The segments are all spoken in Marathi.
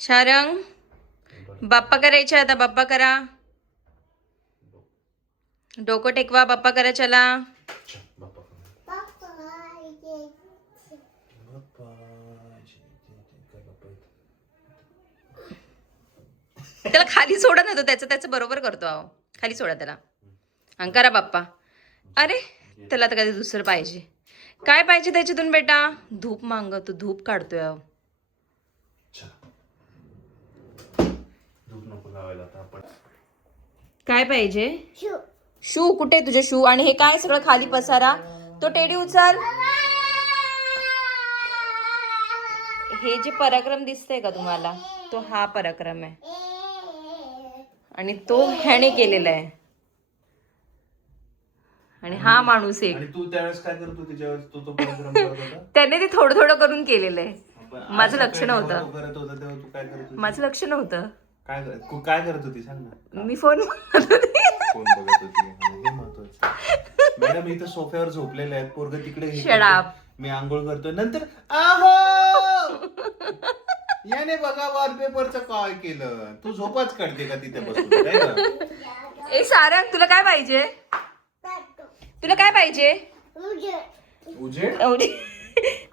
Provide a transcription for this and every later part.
शारंग, बाप्पा करायचे आता. बाप्पा करा. डोकं टेकवा. बाप्पा करा. चला. त्याला खाली सोडा ना. तो त्याचं बरोबर करतो. अहो खाली सोडा त्याला. करा बाप्पा. अरे त्याला आता कधी दुसरं पाहिजे. काय पाहिजे त्याच्यातून बेटा? धूप मागतो. धूप काढतोय. अहो काय पाहिजे? शू. कुठे तुझे शू? आणि हे काय सगळं खाली पसारा? तो टेडी उचल. हे जे पराक्रम दिसतंय का तुम्हाला, तो हा पराक्रम आहे आणि तो ह्याने केलेला आहे. आणि हा माणूस एक. आणि तू त्यावेळेस काय करत होती ज्यावेळेस तो पराक्रम करत होता? त्याने ते थोडं थोडं करून केलेलं आहे. माझं लक्ष करत नव्हतं. होता तेव्हा तू काय करत होती? माझं लक्ष नव्हतं. काय करत होती सांग ना. मी फोन बघत होते. फोन बघत होती. हे महत्वाचं. मॅडम इथं सोफ्यावर झोपलेले आहेत. पोरग तिकडे हे Shut up. करतोय. मी आंघोळ करतोय. नंतर आहो याने बघा वॉलपेपरचं काय केलं. तू झोपाच काढते का तिथे बसून? काय गं? ए सारंग, तुला काय पाहिजे? तुला काय पाहिजे? उजेड.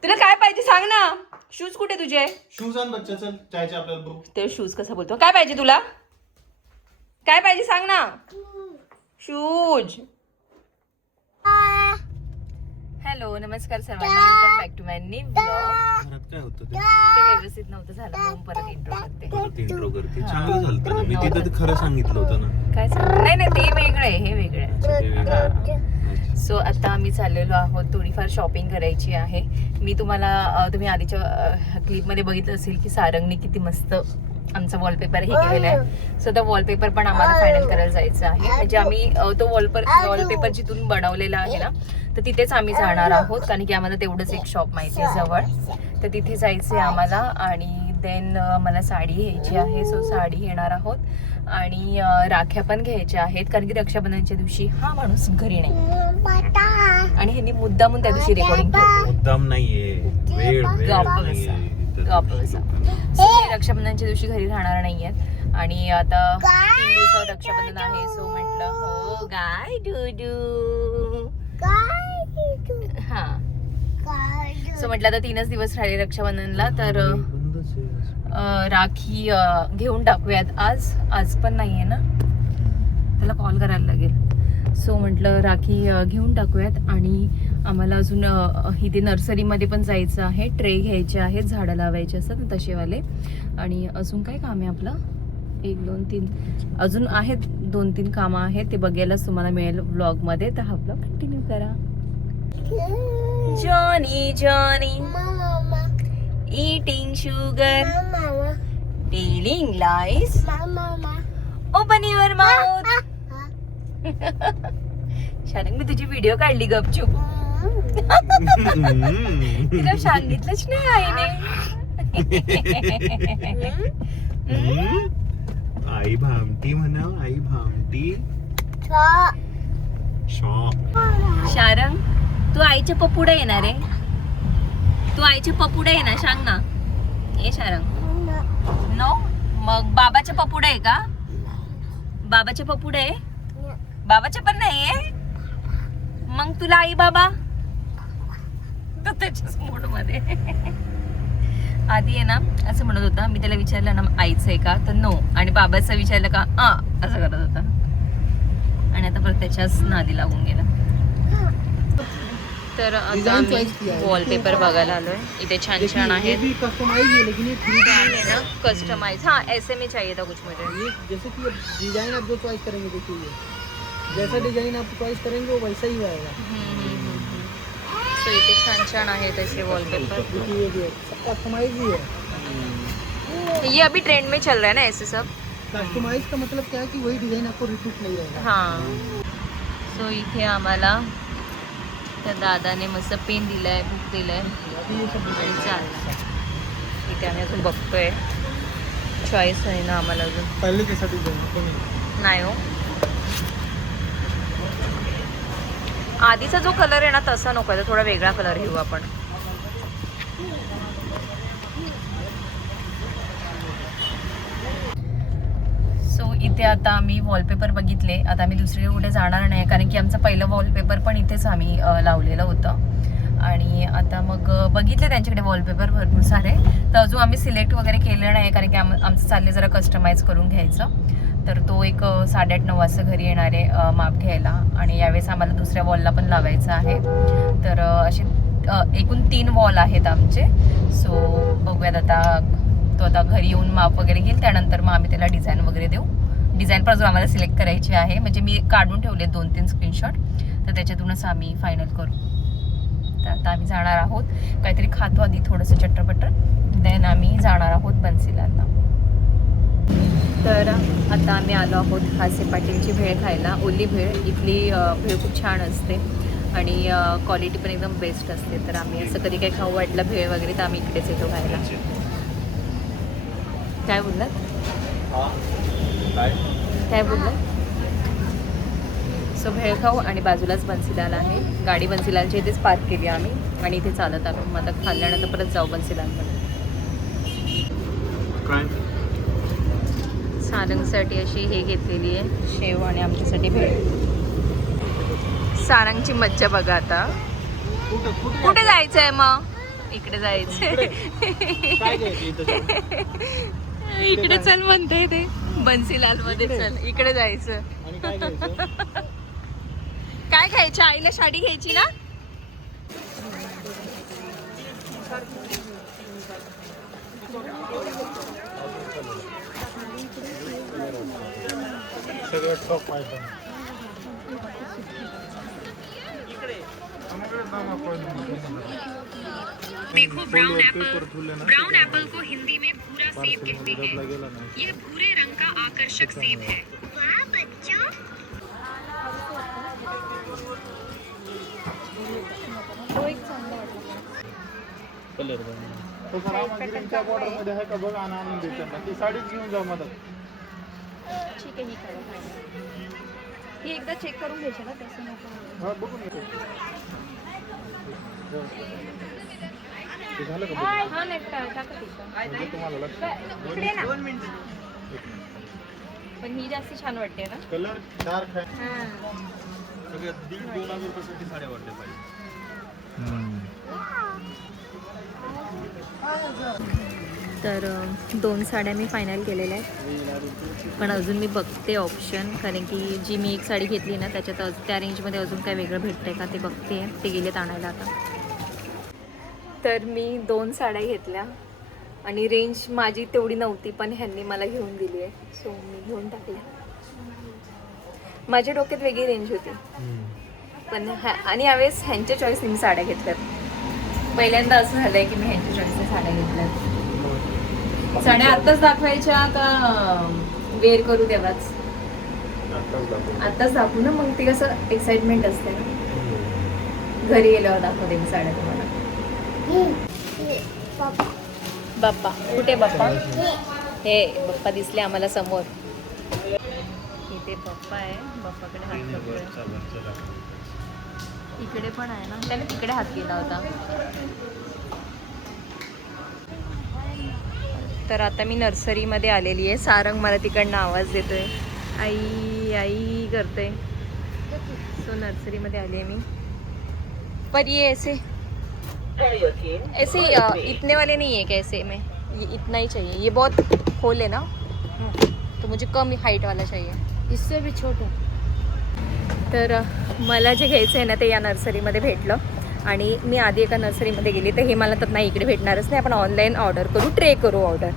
तुला काय पाहिजे सांग ना. शूज कुठे तुझे? शूज आण बच्चा. चल जायचे आपल्याला ग्रुप. ते शूज कसा बोलतो? काय पाहिजे तुला? काय पाहिजे सांग ना. शूज. हॅलो नमस्कार सर्वांना. Welcome back to my new vlog. घरात काय होतं ते व्यवस्थित नव्हतं झालं म्हणून परत इंट्रो करते. इंट्रो करते. चांगलं झालं ना. मी तिथं खरं सांगितलं होतं ना. काय सांग? नाही ते वेगळं आहे. हे वेगळं आहे. सो आता आम्ही चाललेलो आहोत. थोडीफार शॉपिंग करायची आहे. मी तुम्ही आधीच्या क्लिपमध्ये बघितलं असेल की सारंगने किती मस्त आमचा वॉलपेपर हे केलेला आहे. सो तो वॉलपेपर पण आम्हाला फायनल करायला जायचं आहे. म्हणजे आम्ही तो वॉलपेपर जिथून बनवलेला आहे ना, तर तिथेच आम्ही जाणार आहोत. कारण की आम्हाला तेवढंच एक शॉप माहिती आहे जवळ. तर तिथे जायचं आहे आम्हाला. आणि देन मला साडी घ्यायची आहे. सो साडी घेणार आहोत. आणि राख्या पण घ्यायच्या आहेत. कारण की रक्षाबंधनच्या दिवशी हा माणूस घरी नाही. आणि ह्यांनी मुद्दामून त्या दिवशी रेकॉर्डिंग केली. मुद्दाम नाहीये. वेळ रक्षाबंधनच्या दिवशी घरी राहणार नाहीयेत. आणि आता 3 दिवसावर रक्षाबंधन आहे. सो म्हटलं हो गाय डूडू. हा सो म्हटलं आता 3च दिवस राहिले रक्षाबंधनला. तर राखी घेऊन टाकूयात. आज पण नाहीये ना. त्याला कॉल करायला लागेल. सो म्हटलं राखी घेऊन टाकूयात. आणि आम्हाला अजून इथे नर्सरीमध्ये पण जायचं आहे. ट्रे घ्यायचे आहेत. झाडं लावायचे असतात तसेवाले. आणि अजून काय काम आहे आपलं? 1 2 3 अजून आहेत 2-3 कामं आहेत. ते बघायलाच तुम्हाला मिळेल व्लॉगमध्ये. तर हा व्लॉग कंटिन्यू करा. Johnny eating sugar, telling lies, open your mouth. Sharang मी तुझी व्हिडिओ काढली गपचूप. तिला सांगितलंच नाही आईने. आई भामटी म्हणाव. आई भामटी. शारंग तू आईच्या पपुडा येणार आहे. तू आईचे पपुडे आहे ना सांग ना. ए शारंग नो. मग बाबाचे पपुडे आहे का? बाबाचे पपुडे आहे? बाबाचे पण नाही आहे. मग तुला आई बाबा तर त्याच्याच मूड मध्ये. आधी आहे ना असं म्हणत होता. मी त्याला विचारलं ना आईचं आहे का, तर नो. आणि बाबाचं विचारलं का असं करत होता. आणि आता परत त्याच्याच नादी लागून गेला. तर आता आम्ही वॉलपेपर बघायला आलोय. इथे छान छान आहेत. कस्टमाइज. हाँ ऐसे में चाहिए था कुछ मुझे. जैसे कि डिजाइन आप जो चॉइस करेंगे देखिए जैसा डिजाइन आप चॉइस करेंगे वो वैसा ही आएगा. सो इथे छान छान आहेत ऐसे वॉलपेपर. ये भी है सब कस्टमाइज ही है. ये अभी ट्रेंड में चल रहा है ना ऐसे सब. कस्टमाइज का मतलब क्या है कि वही डिजाइन आपको रिपीट नहीं रहेगा. हाँ. सो इथे आम्हाला त्या दादाने मस्त पेन दिलाय, बुक दिलाय आणि चाललंय. इथे आम्ही अजून बघतोय. चॉईस आहे ना आम्हाला अजून. पहले जैसा डिजाइन नाही हो. आधीचा जो कलर आहे ना तसा नको आहे. थोडा वेगळा कलर घेऊ आपण. इथे आता आम्ही वॉलपेपर बघितले. आता आम्ही दुसरीकडे कुठे जाणार नाही, कारण की आमचं पहिलं वॉलपेपर पण इथेच आम्ही लावलेलं होतं. आणि आता मग बघितले त्यांच्याकडे वॉलपेपर भरपूर सारे, तर अजून आम्ही सिलेक्ट वगैरे केलं नाही, कारण की आमचं चालले जरा कस्टमाइज करून घ्यायचं. तर तो एक 8:30-9 वाजता घरी येणार आहे माप घ्यायला. आणि यावेळेस आम्हाला दुसऱ्या वॉलला पण लावायचं आहे. तर असे एकूण 3 वॉल आहेत आमचे. सो बघूयात आता, तो आता घरी येऊन माप वगैरे घेईल, त्यानंतर मग आम्ही त्याला डिझाईन वगैरे देऊ. डिझाईन पण अजून आम्हाला सिलेक्ट करायची आहे, म्हणजे मी काढून ठेवले 2-3 स्क्रीनशॉट, तर त्याच्यातूनच आम्ही फायनल करू. तर आता आम्ही जाणार आहोत, काहीतरी खातो आधी थोडंसं चटरपटर, देन आम्ही जाणार आहोत बन्सीला आता. तर आता आम्ही आलो आहोत हास्य पाटीलची भेळ खायला. ओली भेळ, इथली भेळ खूप छान असते आणि क्वालिटी पण एकदम बेस्ट असते. तर आम्ही असं कधी काही खाऊ वाटलं भेळ वगैरे तर आम्ही इकडेच येतो खायला. काय बोललात? काय बोललात? सो भेळ खाऊ आणि बाजूलाच बन्सीलाल आहे. गाडी बन्सीलालच्या इथेच पार्क केली आम्ही आणि इथे चालत आलो. मग आता खाल्ल्यानंतर परत जाऊ बन्सीलालमध्ये. सारंगसाठी अशी हे घेतलेली आहे शेव आणि आमच्यासाठी भेळ. सारंगची मज्जा बघा आता. कुठे जायचं आहे मग? इकडे जायचंय. इकडे चल म्हणतोय ते, बन्सीलाल मध्ये चल, इकडे जायचं. काय घ्यायचं? आईला साडी घ्यायची ना? सगळं टॉप आयटम. देखो ब्राउन एप्पल को हिंदी में भूरा सेब कहते हैं। यह भूरे रंग का आकर्षक सेब है। वाह बच्चों। कलर तो ग्रामाच्या बॉर्डर मध्ये आहे का बघ आणि आणून दे त्यांना. ती साडीच घेऊन जाऊ मदत. ठीक आहे, ही करा. ही एकदा चेक करून घ्यायची ना, तसं नको. हा बघून घे. ते झालं का? हा नाही टाका तिथं. म्हणजे तुम्हाला लक्षात. इकडे ना. 2 मिनिटं. पण ही जास्त छान वाटते ना. कलर डार्क आहे. हां. सगळे 1.5-2 लाख रुपयासाठी साड्या वाटल्या पाहिजे. तर 2 साड्या मी फायनल केलेल्या आहेत, पण अजून मी बघते ऑप्शन, कारण की जी मी एक साडी घेतली ना त्याच्यात त्या रेंजमध्ये अजून काय वेगळं भेटतंय का ते बघते. ते गेलेत आणायला आता. तर मी 2 साड्या घेतल्या आणि रेंज माझी तेवढी नव्हती, पण ह्यांनी मला घेऊन दिली आहे, सो मी घेऊन टाकल्या. माझ्या डोक्यात वेगळी रेंज होती, पण आणि यावेळेस ह्यांच्या चॉईसने मी साड्या घेतल्यात. पहिल्यांदा असं झालं आहे की मी ह्यांच्या चॉईसने साड्या घेतल्यात. साड्या आत्ताच दाखवायच्या का वेअर करू तेव्हाच? आत्ताच दाखवू ना, मग ते कसं एक्साइटमेंट असते ना. घरी गेल्यावर दाखवते मी साड्या तुम्हाला. बाप्पा कुठे? बाप्पा हे बाप्पा दिसले आम्हाला समोर. इथे बाप्पा आहे, बाप्पाकडे हात पकडून. इकडे पण आहे ना, त्याने तिकडे हात केला होता. तर आता मी नर्सरीमध्ये आलेली आहे. सारंग मला तिकडनं आवाज देतोय, आई आई करते. सो नर्सरीमध्ये आली आहे मी. पर ये ऐसे इतने वाले नहीं है कैसे में? ये इतना ही चाहिए. ये बहुत खोल है ना, तो मुझे कम हाइट वाला चाहिए, इससे भी छोटा. तर मला जे घ्यायचं आहे ना ते या नर्सरीमध्ये भेटलं. आणि मी आधी एका नर्सरीमध्ये गेली, तर हे मला तर नाही इकडे भेटणारच नाही, आपण ऑनलाईन ऑर्डर करू, ट्रे करू ऑर्डर,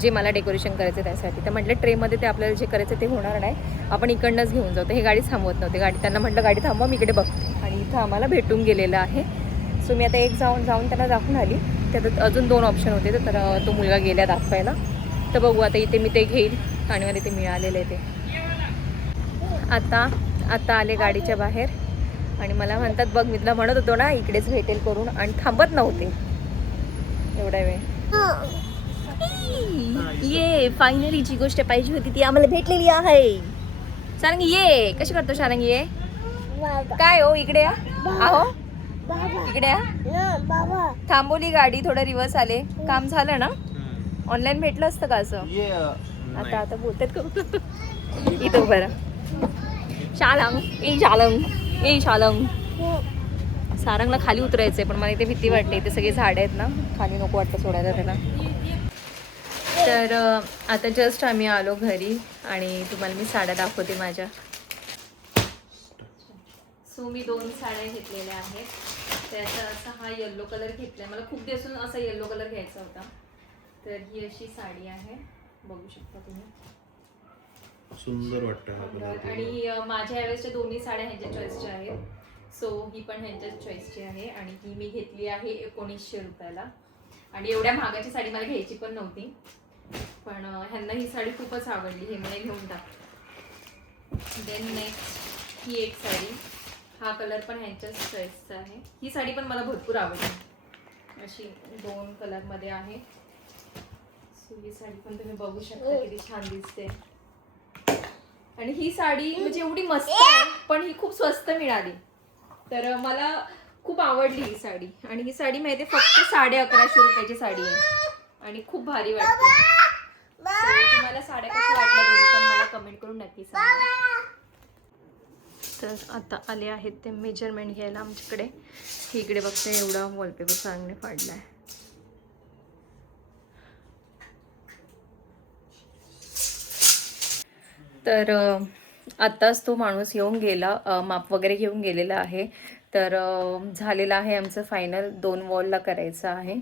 जे मला डेकोरेशन करायचं त्यासाठी. तर म्हटलं ट्रेमध्ये ते आपल्याला जे करायचं ते होणार नाही, आपण इकडनंच घेऊन जाऊ. तर हे गाडी थांबवत नव्हते. त्यांना म्हटलं गाडी थांबवा, मी इकडे बघते. आणि इथं आम्हाला भेटून गेलेलं आहे. सो मी आता एक जाऊन त्यांना दाखवून आली. त्यात अजून 2 ऑप्शन होते, तर तो मुलगा गेला दाखवायला. तर बघू आता इथे मी ते घेईल आणि मला ते मिळालेलं आहे ते. आता आले गाडीच्या बाहेर आणि मला म्हणतात बघ, मी तुला म्हणत होतो ना इकडेच भेटेल करून, आणि थांबत नव्हते एवढा वेळ. ये फायनली जी गोष्ट पाहिजे होती ती आम्हाला भेटलेली आहे. सारंग ये, कशी करतो सारंग? ये काय हो, इकडे या. आहो इकडे या. थांबवली गाडी, थोडं रिवर्स आले. काम झालं ना? ऑनलाईन भेटलं असतं का असं? ये आता आता बोलतात का इथं बरं शालंग ए शालंग सारंगला खाली उतरायचंय पण मला इथे भीती वाटते इथे सगळे झाड आहेत ना खाली नको वाटतं सोडायला त्याला. तर आता जस्ट आम्ही आलो घरी आणि तुम्हाला मी साड्या दाखवते माझ्या. सो मी 2 साड्या घेतलेल्या आहेत. त्याचा असा हा येल्लो कलर घेतलाय मला खूप दिवसांपासून असा येल्लो कलर घ्यायचा होता. तर ही अशी साडी आहे बघू शकता तुम्ही सुंदर वाटतं हा कलर. आणि माझ्या यावेळेसच्या दोन्ही साड्या ह्यांच्या चॉईसच्या आहेत. सो ही पण ह्यांच्याच चॉईसची आहे आणि ही मी घेतली आहे 1900 रुपयाला. आणि एवढ्या महागाची साडी मला घ्यायची पण नव्हती पण ह्यांना ही साडी खूपच आवडली हे मला घेऊन टाक. देन नेक्स्ट ही एक साडी हा कलर पण ह्यांच्याच चॉईसचा आहे. ही साडी पण मला भरपूर आवडली अशी 2 कलरमध्ये आहे. सो ही साडी पण तुम्ही बघू शकता किती छान दिसते. आणि ही साडी म्हणजे एवढी मस्त आहे पण ही खूप स्वस्त मिळाली तर मला खूप आवडली ही साडी. आणि ही साडी माहिती आहे फक्त 1150 रुपयाची साडी आहे आणि खूप भारी वाटते. तुम्हाला साड्या कशा वाटल्या दोन्ही पण मला कमेंट करून नक्की सांगा. तर आता आले आहेत ते मेजरमेंट घ्यायला आमच्याकडे. इकडे बघते एवढा वॉलपेपर चांगले फाडला आहे. तर आत्ताच तो माणूस येऊन गेला माप वगैरे घेऊन गेलेला आहे. तर झालेलं आहे आमचं फायनल. 2 वॉलला करायचं आहे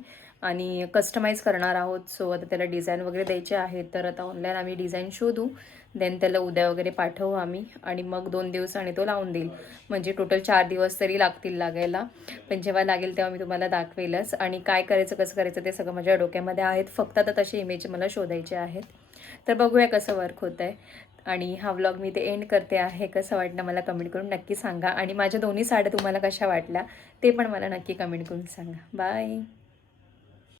आणि कस्टमाइज करणार आहोत. सो आता त्याला डिझाईन वगैरे द्यायचे आहेत तर आता ऑनलाईन आम्ही डिझाईन शोधू. देन त्याला उद्या वगैरे पाठवू आम्ही आणि मग 2 दिवसांनी तो लावून देईल. म्हणजे टोटल 4 दिवस तरी लागतील लागायला. पण जेव्हा लागेल तेव्हा मी तुम्हाला दाखवेलच. आणि काय करायचं कसं करायचं ते सगळं माझ्या डोक्यामध्ये आहेत. फक्त आता तसे इमेज मला शोधायचे आहेत. तर बघूया कसं वर्क होतं आहे. आणि हा व्लॉग मी ते एंड करते आहे. कसं वाटलं मला कमेंट करून नक्की सांगा. आणि माझ्या दोन्ही साड्या तुम्हाला कशा वाटल्या ते पण मला नक्की कमेंट करून सांगा. बाय.